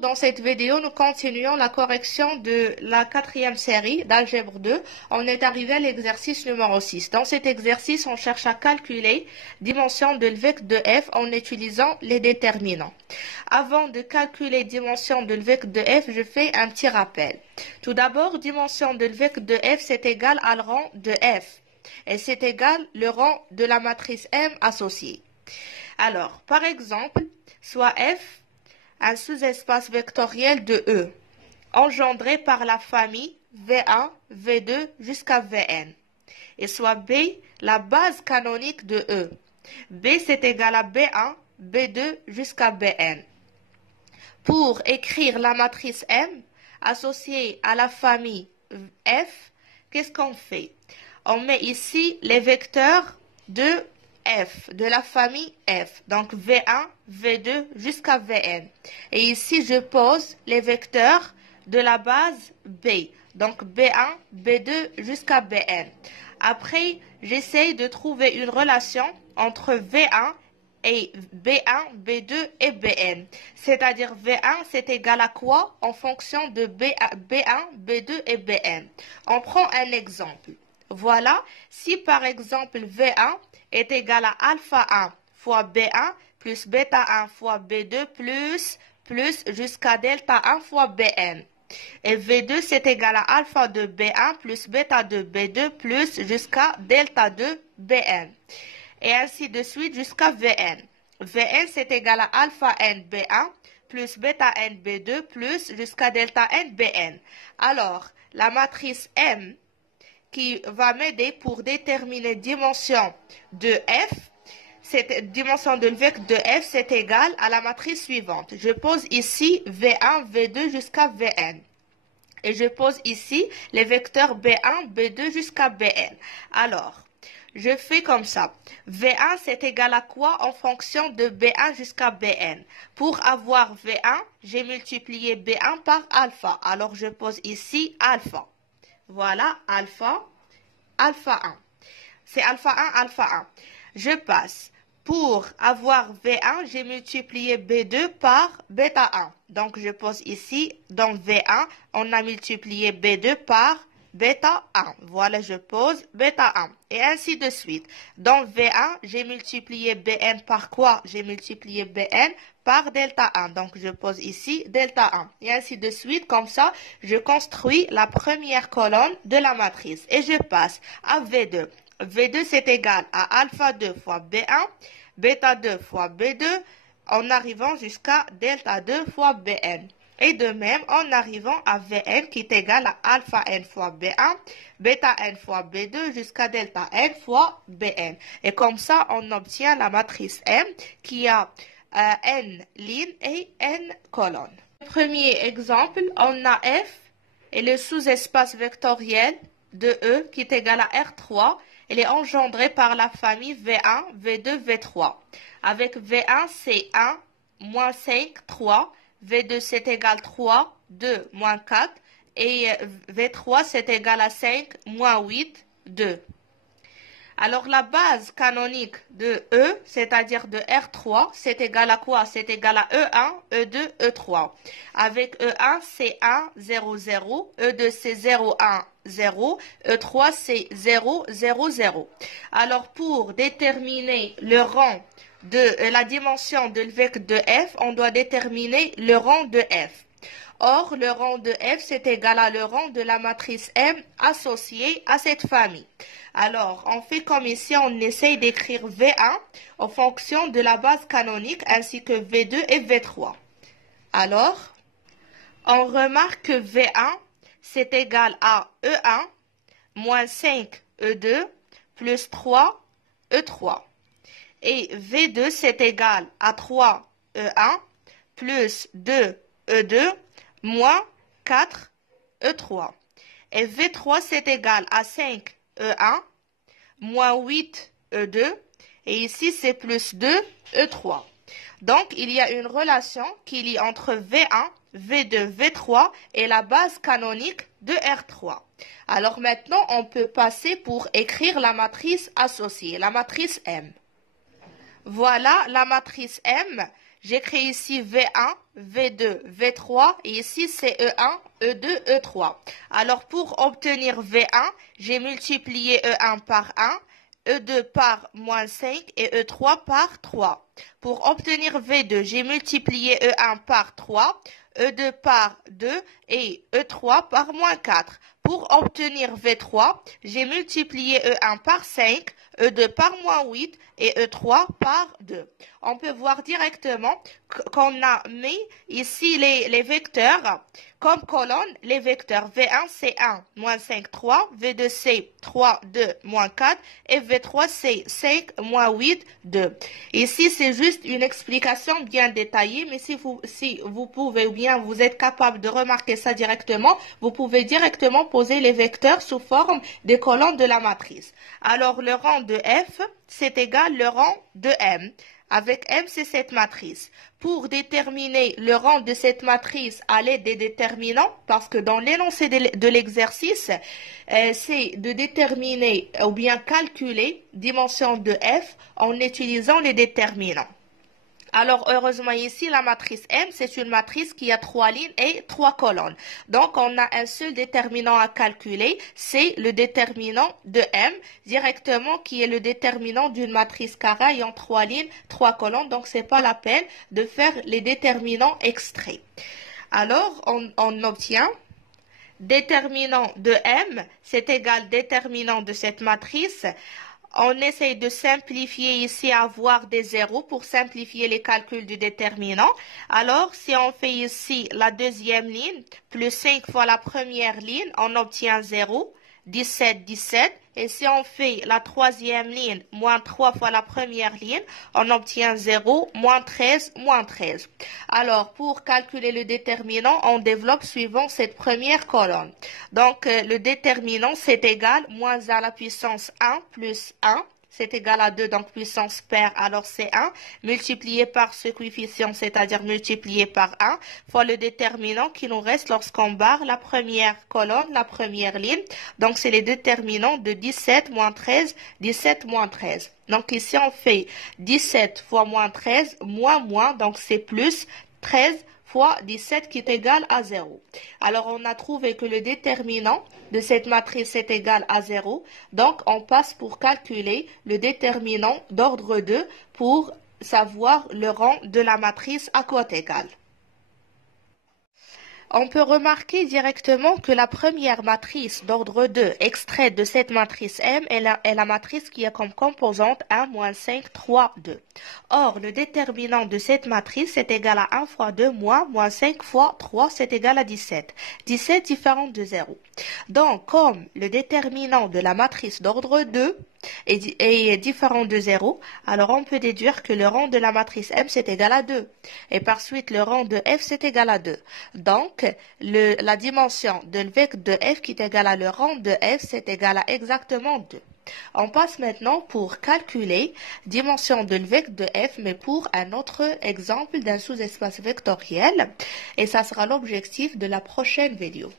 Dans cette vidéo, nous continuons la correction de la quatrième série d'algèbre 2. On est arrivé à l'exercice numéro 6. Dans cet exercice, on cherche à calculer dimension de vecteur de f en utilisant les déterminants. Avant de calculer dimension de vecteur de f, je fais un petit rappel. Tout d'abord, dimension de vecteur de f, c'est égal à le rang de f. Et c'est égal le rang de la matrice M associée. Alors, par exemple, soit f un sous-espace vectoriel de E, engendré par la famille V1, V2 jusqu'à Vn, et soit B, la base canonique de E. B, c'est égal à B1, B2 jusqu'à Bn. Pour écrire la matrice M associée à la famille F, qu'est-ce qu'on fait? On met ici les vecteurs de F, de la famille F, donc V1, V2 jusqu'à Vn. Et ici, je pose les vecteurs de la base B, donc B1, B2 jusqu'à Bn. Après, j'essaye de trouver une relation entre V1 et B1, B2 et Bn. C'est-à-dire V1, c'est égal à quoi en fonction de B1, B2 et Bn. On prend un exemple. Voilà, si par exemple V1 est égal à alpha 1 fois B1 plus bêta 1 fois B2 plus jusqu'à delta 1 fois Bn. Et V2 c'est égal à alpha 2 B1 plus bêta 2 B2 plus jusqu'à delta 2 Bn. Et ainsi de suite jusqu'à Vn. Vn c'est égal à alpha n B1 plus bêta n B2 plus jusqu'à delta n Bn. Alors, la matrice M qui va m'aider pour déterminer dimension de f, cette dimension de vecteur de f, c'est égal à la matrice suivante. Je pose ici V1, V2 jusqu'à Vn. Et je pose ici les vecteurs B1, B2 jusqu'à Bn. Alors, je fais comme ça. V1, c'est égal à quoi en fonction de B1 jusqu'à Bn? Pour avoir V1, j'ai multiplié B1 par alpha. Alors, je pose ici alpha. Voilà, alpha 1. C'est alpha 1, alpha 1. Je passe. Pour avoir V1, j'ai multiplié B2 par bêta 1. Donc, je pose ici, dans V1, on a multiplié B2 par bêta 1. Voilà, je pose bêta 1. Et ainsi de suite. Dans V1, j'ai multiplié Bn par quoi? J'ai multiplié Bn par delta 1. Donc, je pose ici delta 1. Et ainsi de suite. Comme ça, je construis la première colonne de la matrice. Et je passe à V2. V2, c'est égal à alpha 2 fois B1, bêta 2 fois B2, en arrivant jusqu'à delta 2 fois Bn. Et de même, en arrivant à Vn qui est égal à alpha n fois B1, bêta n fois B2 jusqu'à delta n fois Bn. Et comme ça, on obtient la matrice M qui a n lignes et n colonnes. Premier exemple, on a F et le sous-espace vectoriel de E qui est égal à R3. Il est engendré par la famille V1, V2, V3. Avec V1, c'est 1, moins 5, 3. V2 c'est égal 3, 2, moins 4, et V3 c'est égal à 5, moins 8, 2. Alors la base canonique de E, c'est-à-dire de R3, c'est égal à quoi? C'est égal à E1, E2, E3. Avec E1 c'est 1, 0, 0, E2 c'est 0, 1, 0, E3 c'est 0, 0, 0. Alors pour déterminer le rang de la dimension de vecteur de f, on doit déterminer le rang de f. Or, le rang de f, c'est égal à le rang de la matrice M associée à cette famille. Alors, on fait comme ici, on essaye d'écrire V1 en fonction de la base canonique ainsi que V2 et V3. Alors, on remarque que V1, c'est égal à E1 moins 5 E2 plus 3 E3. Et V2, c'est égal à 3 E1 plus 2 E2 moins 4 E3. Et V3, c'est égal à 5 E1 moins 8 E2. Et ici, c'est plus 2 E3. Donc, il y a une relation qui lie entre V1, V2, V3 et la base canonique de R3. Alors maintenant, on peut passer pour écrire la matrice associée, la matrice M. Voilà la matrice M J'écris ici V1, V2, V3 et ici c'est E1, E2, E3. Alors pour obtenir V1, j'ai multiplié E1 par 1, E2 par moins 5 et E3 par 3. Pour obtenir V2, j'ai multiplié E1 par 3, E2 par 2 et E3 par moins 4. Pour obtenir V3, j'ai multiplié E1 par 5, E2 par moins 8 et E3 par 2. On peut voir directement qu'on a mis ici les vecteurs comme colonne. Les vecteurs V1 c'est 1, moins 5, 3, V2 c'est 3, 2, moins 4 et V3 c'est 5, moins 8, 2. Ici c'est juste une explication bien détaillée, mais si vous pouvez ou bien vous êtes capable de remarquer ça directement, vous pouvez directement poser les vecteurs sous forme des colonnes de la matrice. Alors le rang de F c'est égal le rang de M. Avec M, c'est cette matrice. Pour déterminer le rang de cette matrice à l'aide des déterminants, parce que dans l'énoncé de l'exercice, c'est de déterminer ou bien calculer dimension de F en utilisant les déterminants. Alors, heureusement, ici, la matrice M, c'est une matrice qui a 3 lignes et 3 colonnes. Donc, on a un seul déterminant à calculer, c'est le déterminant de M, directement, qui est le déterminant d'une matrice carrée ayant 3 lignes, 3 colonnes. Donc, c'est pas la peine de faire les déterminants extraits. Alors, on obtient déterminant de M, c'est égal déterminant de cette matrice. On essaye de simplifier ici, avoir des zéros pour simplifier les calculs du déterminant. Alors, si on fait ici la deuxième ligne, plus 5 fois la première ligne, on obtient 0, 17, 17. Et si on fait la troisième ligne, moins 3 fois la première ligne, on obtient 0, moins 13, moins 13. Alors, pour calculer le déterminant, on développe suivant cette première colonne. Donc, le déterminant, c'est égal moins à la puissance 1 plus 1. C'est égal à 2, donc puissance paire, alors c'est 1, multiplié par ce coefficient, c'est-à-dire multiplié par 1, fois le déterminant qui nous reste lorsqu'on barre la première colonne, la première ligne. Donc c'est les déterminants de 17 moins 13, 17 moins 13. Donc ici on fait 17 fois moins 13, moins, donc c'est plus 13 fois 17 qui est égal à 0. Alors, on a trouvé que le déterminant de cette matrice est égal à 0. Donc, on passe pour calculer le déterminant d'ordre 2 pour savoir le rang de la matrice à cote égale. On peut remarquer directement que la première matrice d'ordre 2 extraite de cette matrice M est la matrice qui a comme composante 1, moins 5, 3, 2. Or, le déterminant de cette matrice est égal à 1 fois 2 moins 5 fois 3, c'est égal à 17. 17 différent de 0. Donc, comme le déterminant de la matrice d'ordre 2 est différent de 0, alors on peut déduire que le rang de la matrice M c'est égal à 2. Et par suite, le rang de F c'est égal à 2. Donc, la dimension de vecteur de F qui est égal à le rang de F c'est égal à exactement 2. On passe maintenant pour calculer dimension de vecteur de F, mais pour un autre exemple d'un sous-espace vectoriel. Et ça sera l'objectif de la prochaine vidéo.